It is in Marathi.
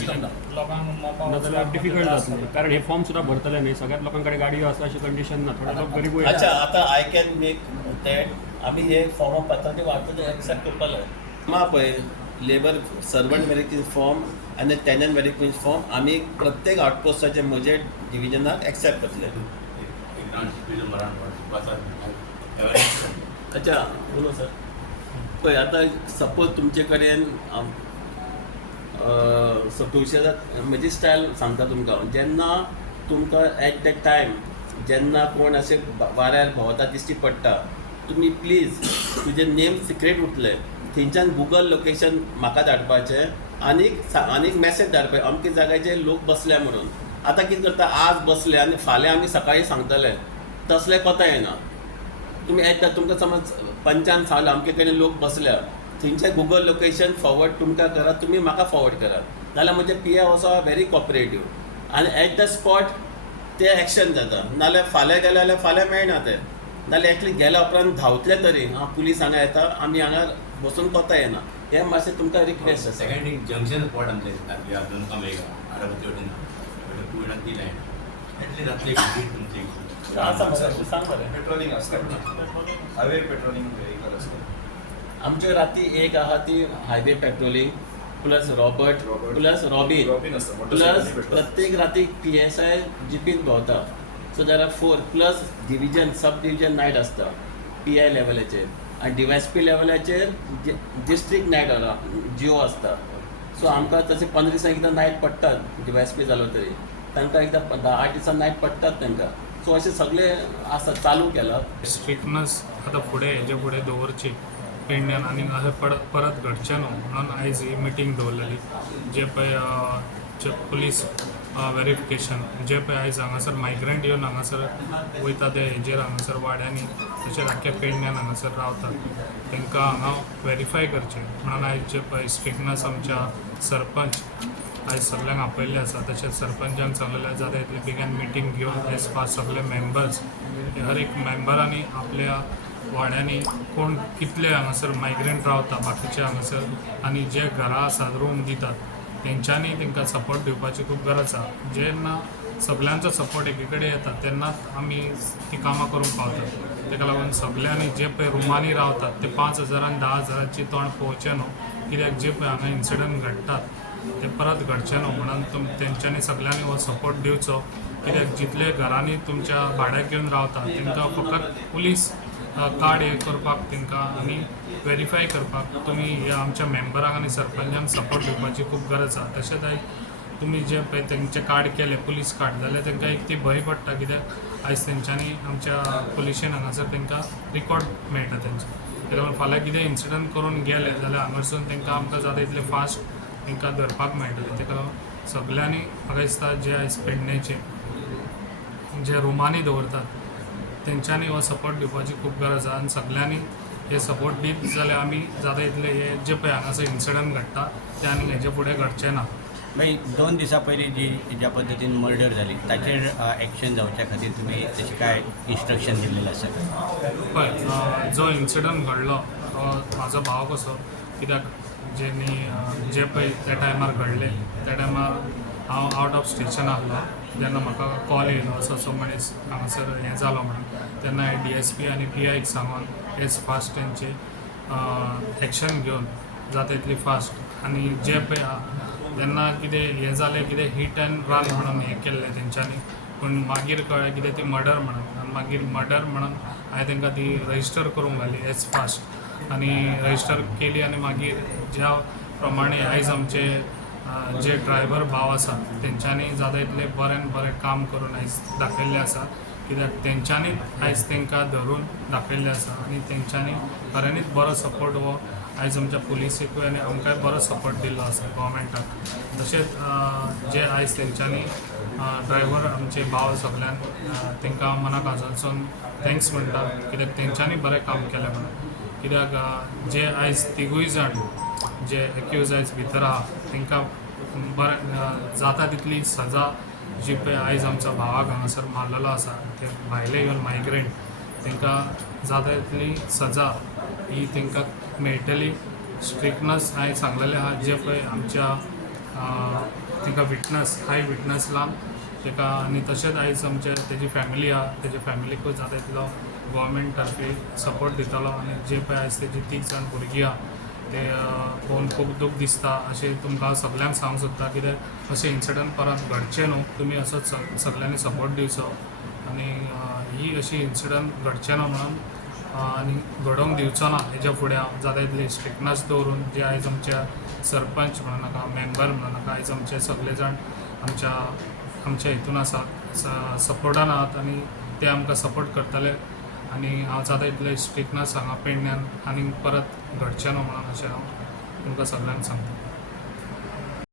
सिस्टम ना नाजाल्यार डिफिकल्ट जातलें कारण हे फॉर्म सुद्दां भरतले न्ही सगळ्यात लोकांकडे गाडयो आसा अशी कंडिशन ना थोडे लोक गरीबूय अच्छा आता आय कॅन मेक दॅट आमी हे फॉर्म पात्रांचे वाटून एक्सेप्ट करपाक लाय मा पळय लेबर सर्वंट व्हेरिफिकेशन फॉर्म आनी टेनंट व्हेरिफिकेशन फॉर्म आमी प्रत्येक आउटपोस्टाचे म्हजे डिविजनाक एक्सेप्ट करतले अच्छा बोलो सर पळय आतां सपोज तुमचे कडेन तुळशीदास म्हजी स्टायल सांगता तुमकां जेन्ना तुमकां एट द टायम जेन्ना कोण अशे वाऱ्यार भोंवता दिश्टी पडटा तुमी प्लीज तुजें नेम सिक्रेट उरतलें थंयच्यान गुगल लोकेशन म्हाका धाडपाचें आनीक मॅसेज धाडपाचें अमके जाग्याचेर लोक बसल्या म्हणून आतां कितें करता आज बसले आनी फाल्यां आमी सकाळीं सांगतले तसलें कोता येना तुमी एकदां तुमकां समज पंचान सांगलें अमके कडेन लोक बसल्या थंयचें गुगल लोकेशन फॉरवर्ड तुमकां करा तुमी म्हाका फॉरवर्ड करात जाल्यार म्हजे P A also very cooperative आनी एट द स्पॉट ते एक्शन जाता नाल्यार फाल्यां गेले जाल्यार फाल्यां मेळना ते नाल्यार एटलीस्ट गेल्या उपरांत धांवतले तरी पुलीस हांगा येता आमी हांगा बसून कोता येना हें मातशें तुमकां रिक्वेस्ट आसा सेकंड थिंग जंक्शन स्पॉट आमचे दिसतात या दोन कामेगा आडावती वटेन पूर्ण ती लायन एटलीस्ट जातली विजीट तुमची सांग बरें पेट्रोलिंग असतं हायवे पेट्रोलिंग व्हेहिकल असतं आमच्यो राती एक आहा ती highway patrolling plus Robert plus Robin असतं प्लस प्रत्येक राती PSI जीपीत भोंवता so there are 4 plus division subdivision night आसता PI लेवलाचेर आनी DYSP लेवलाचेर डिस्ट्रिक्ट नायट जिओ आसता सो आमकां तशें 15 दिसांक एकदां नायट पडटात DYSP जालो तरी तांकां एकदां 8 दिसां नायट पडटात तांकां सो अशें सगळें आसा चालू केलां स्ट्रिक्टनेस आतां फुडें हेजे फुडें दवरची पेडण्यान आनी अशें परत घडचें न्हू म्हणून आयज ही मिटींग दवरलेली जे पळय जे पुलीस व्हेरिफिकेशन जे पळय आयज हांगासर मायग्रंट येवन हांगासर वयता ते हेजेर हांगासर वाड्यांनी तशेंच आख्या पेडण्यान हांगासर रावतात तांकां हांगा व्हेरीफाय करचें म्हणून आयज जे पळय स्ट्रिक्टनेस आमच्या सरपंच आयज सगळ्यांक आपयल्ले आसा तशेंच सरपंचान सांगलेलें जाता इतले बेगीन मिटींग घेवन एज फास्ट सगळे मेंबर्स हर एक मेंबरांनी आपल्या वाड्यांनी कोण कितले हांगासर मायग्रंट रावता बाकीचे हांगासर आनी जे घरा आसात रूम दितात तेंच्यांनी तांकां सपोर्ट दिवपाची खूब गरज आसा जेन्ना सगळ्यांचो सपोर्ट एके कडेन येता तेन्नाच आमी ती कामां करूंक पावतात ताका लागून सगळ्यांनी जे पळय रुमांनी रावतात ते 5,000 आनी 10,000ची तोंड पोवचें न्हू कित्याक जे पळय हांगा इन्सिडंट घडटात ते परत घडचें न्हू म्हणून तेंच्यांनी सगळ्यांनी हो सपोर्ट दिवचो कित्याक जितले घरांनी तुमच्या भाड्याक येवन रावतात तांकां फकत पुलीस कार्ड हे करपाक तांकां आनी व्हेरीफाय करपाक तुमी ह्या आमच्या मेंबरांक आनी सरपंचांक सपोर्ट दिवपाची खूब गरज आसा तशेंच आयज तुमी जे पळय तेंचे कार्ड केले पुलीस कार्ड जाल्यार तांकां एक ती भंय पडटा कित्याक आयज तेंच्यांनी आमच्या पुलिशेन हांगासर तांकां रिकॉर्ड मेळटा तेंचे ताका लागून फाल्यां कितें इन्सिडंट करून गेले जाल्यार हांगासून तांकां आमकां जाता तितले फास्ट तांकां धरपाक मेळटलें ताका लागून सगळ्यांनी म्हाका दिसता जे आयज पेडणेचे जे रुमांनी दवरतात तेंच्यांनी हो सपोर्ट दिवपाची खूब गरज आसा आनी सगळ्यांनी हे सपोर्ट दीत जाल्यार आमी जाता तितले हे जे पळय हांगासर इन्सिडंट घडटा ते आनी हेजे फुडें घडचें ना मागीर 2 दिसां पयलीं जी ज्या पद्दतीन मर्डर जाली ताचेर एक्शन जावच्या खातीर तुमी तशें काय इन्स्ट्रक्शन दिल्लेलें आसा पळय जो इन्सिडंट घडलो तो म्हाजो भाव कसो कित्याक जे पळय त्या टायमार घडले त्या टायमार हांव आउट ऑफ स्टेशन आहलो जेन्ना म्हाका कॉल येयलो असो मनीस हांगासर हें जालो म्हणून तेन्ना DSP आनी PIक सांगून एज फास्ट तेंचे एक्शन घेवन जाता तितली फास्ट आनी जे पळय तेन्ना कितें हें जालें कितें हीट एंड रन म्हणून हें केल्लें तेंच्यांनी पूण मागीर कळ्ळें कितें ती मर्डर म्हणून आनी मागीर मर्डर म्हणून हांवें तांकां ती रजिस्टर करूंक घाली एज फास्ट आनी रजिस्टर केली आनी मागीर ज्या प्रमाणे आयज आमचे जे ड्रायव्हर भाव आसा तेंच्यांनी जाता तितलें बरें काम करून आयज दाखयल्लें आसा कित्याक तेंच्यांनी आयज तांकां धरून दाखयल्लें आसा आनी तेंच्यांनी खऱ्यांनीच बरो सपोर्ट हो आयज आमच्या पुलिसेकूय आनी आमकांय बरो सपोर्ट दिल्लो आसा गोवमेंटाक तशेंच जे आयज तेंच्यांनी ड्रायव्हर आमचे भाव सगळ्यांक तांकां मनाक आजून थँक्स म्हणटा कित्याक तेंच्यांनी बरें काम केलें म्हणून कित्याक जे आयज तिगूय जाण जे एक्यूज आयज भितर आहा तांकां बरें जाता तितली सजा जी पळय आयज आमच्या भावाक हांगासर मारलेलो आसा ते भायले येवन मायग्रंट तांकां जाता तितली सजा ही तांकां मेळटली स्ट्रिक्टनेस हांवें सांगलेलें आहा जे पळय आमच्या एका विटनस हाय विटनस लावन तेका आनी तशेंच आयज आमचे तेजी फॅमिली आहा तेजे फॅमिलीकूय जाता तितलो गोवोरमेंट तर्फे सपोर्ट दितालो आनी जे पळय आयज तेजी 3 जाण भुरगीं आहा ते पळोवन खूब दूख दिसता अशें तुमकां सगल्यांक सांगूंक सोदता कित्याक अशें इन्सिडंट परत घडचे न्हू तुमी असोच सगल्यांनी सपोर्ट दिवचो आनी ही अशी इन्सिडंट घडचे ना म्हणून आनी घडोवंक दिवचो ना हेच्या फुडें जाता तितली स्ट्रिक्टनस दवरून जे आयज आमच्या सरपंच म्हणूं नाका मेंबर म्हणूं नाका आयज आमचे सगळे जाण आमच्या हितून आसात सपोर्टान आहात आनी ते आमकां सपोर्ट करतले आनी हांव जाता तितले स्ट्रिक्टनस हांगा पेडण्यान आनी परत घडचें न्हू म्हणून अशें हांव तुमकां सगळ्यांक सांगता.